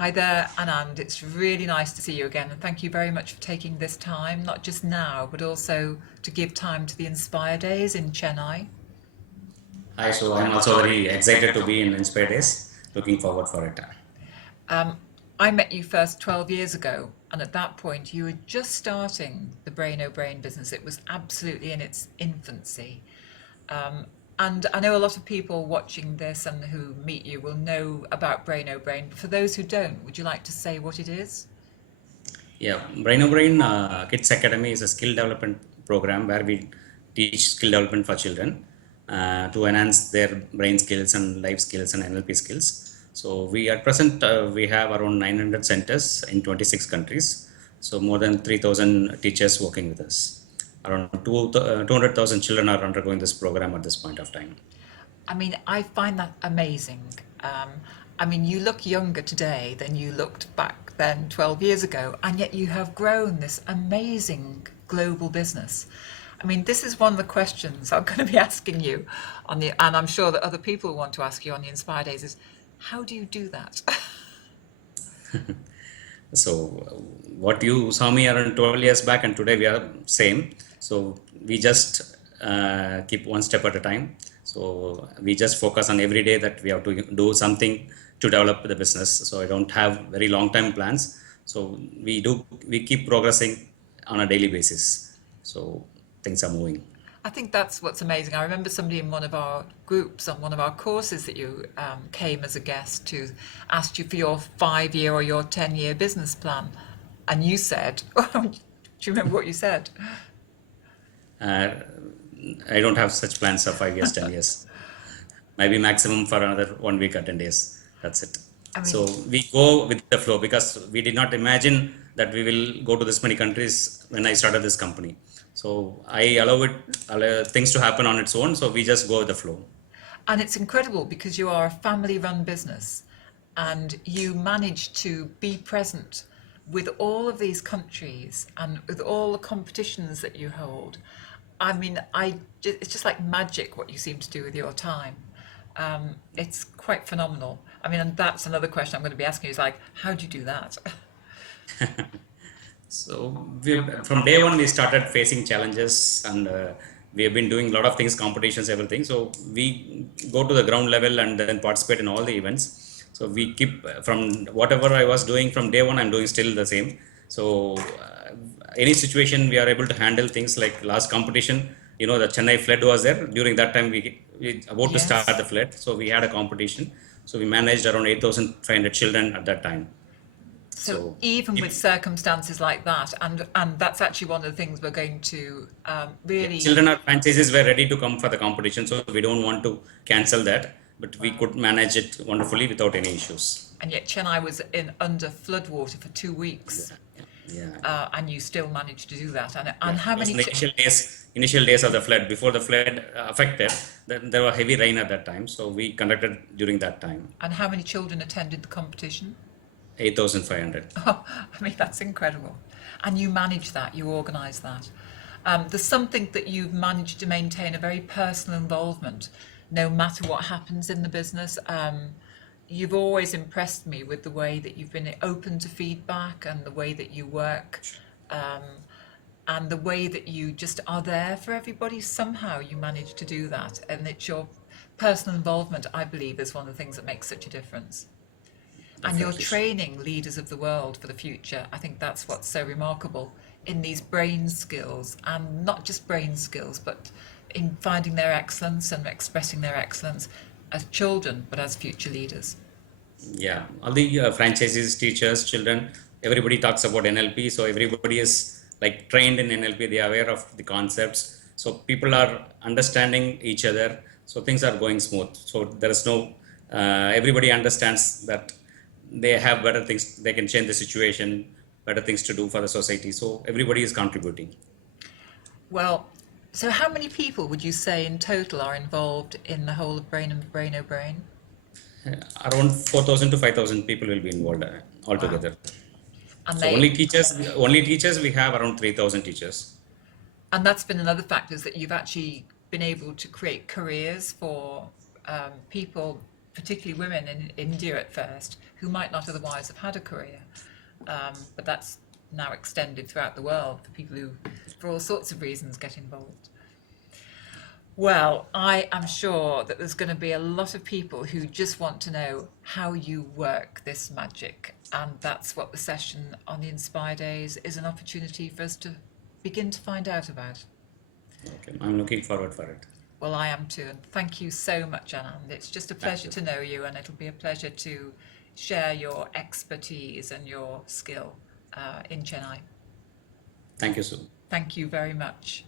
Hi there, Anand. It's really nice to see you again, and thank you very much for taking this time, not just now, but also to give time to the Inspire Days in Chennai. Hi, so I'm also very excited to be in Inspire Days. Looking forward for it. Um, I met you first 12 years ago, and at that point, you were just starting the BrainOBrain business. It was absolutely in its infancy. Um, and I know a lot of people watching this and who meet you will know about BrainOBrain, but for those who don't, would you like to say what it is? Yeah, BrainOBrain Kids Academy is a skill development program where we teach skill development for children to enhance their brain skills and life skills and NLP skills. So we at present we have around 900 centers in 26 countries. So more than 3,000 teachers working with us. Around 200,000 children are undergoing this program at this point of time. I mean, I find that amazing. Um, I mean, you look younger today than you looked back then 12 years ago, and yet you have grown this amazing global business. I mean, this is one of the questions I'm going to be asking you on the, and I'm sure that other people want to ask you on the Inspire Days is, how do you do that? So what you saw me around 12 years back and today we are same. So we just keep one step at a time. So we just focus on every day that we have to do something to develop the business. So I don't have very long time plans. So we keep progressing on a daily basis. So things are moving. I think that's what's amazing. I remember somebody in one of our groups on one of our courses that you came as a guest to asked you for your 5 year or your 10 year business plan. And you said, do you remember what you said? Uh, I don't have such plans of 5 years, 10 years. Maybe maximum for another 1 week or 10 days. That's it. I So mean, we go with the flow because we did not imagine that we will go to this many countries when I started this company. So I allow things to happen on its own. So we just go with the flow. and it's incredible because you are a family run business and you manage to be present with all of these countries and with all the competitions that you hold. I mean, it's just like magic what you seem to do with your time. It's quite phenomenal. I mean, and that's another question I'm going to be asking you is like, how do you do that? So from day one, we started facing challenges and we have been doing a lot of things, competitions, everything. So we go to the ground level and then participate in all the events. So we keep from whatever I was doing from day one, I'm doing still the same. So any situation we are able to handle things like last competition, the Chennai flood was there. During that time, we about to start Yes. the flood. So we had a competition. So we managed around 8,500 children at that time. So So even with circumstances like that, and that's actually one of the things we're going to yeah, really. children or franchises were ready to come for the competition, so we don't want to cancel that, but we Wow. could manage it wonderfully without any issues. And yet Chennai was in under floodwater for 2 weeks, Yeah, yeah, and you still managed to do that. yeah. And how It was many? in the initial days of the flood. Before the flood affected, then there was heavy rain at that time, so we conducted during that time And how many children attended the competition? 8,500. Oh, I mean, that's incredible. And you manage that, you organise that. There's something that you've managed to maintain a very personal involvement, no matter what happens in the business. You've always impressed me with the way that you've been open to feedback and the way that you work, um, and the way that you just are there for everybody. Somehow you manage to do that, and it's your personal involvement, I believe, is one of the things that makes such a difference. And you're Definitely. training leaders of the world for the future. I think that's what's so remarkable in these brain skills, and not just brain skills, but in finding their excellence and expressing their excellence as children, but as future leaders. Yeah, all the franchises, teachers, children, everybody talks about NLP. So everybody is like trained in NLP. They are aware of the concepts. So people are understanding each other. So things are going smooth. So there is no, everybody understands that they have better things. They can change the situation, better things to do for the society. So everybody is contributing. Well, so how many people would you say in total are involved in the whole of Brain and Brain O'Brain? Around 4,000 to 5,000 people will be involved Wow. altogether. And So they only teachers, we have around 3,000 teachers. and that's been another factor is that you've actually been able to create careers for people particularly women in India at first, who might not otherwise have had a career. But that's now extended throughout the world for people who, for all sorts of reasons, get involved. Well, I am sure that there's going to be a lot of people who just want to know how you work this magic. And that's what the session on the Inspire Days is, an opportunity for us to begin to find out about. Okay, I'm looking forward for it. Well, I am too. And thank you so much, Anand. It's just a pleasure to know you, and it'll be a pleasure to share your expertise and your skill in Chennai. Thank you, Sue. Thank you very much.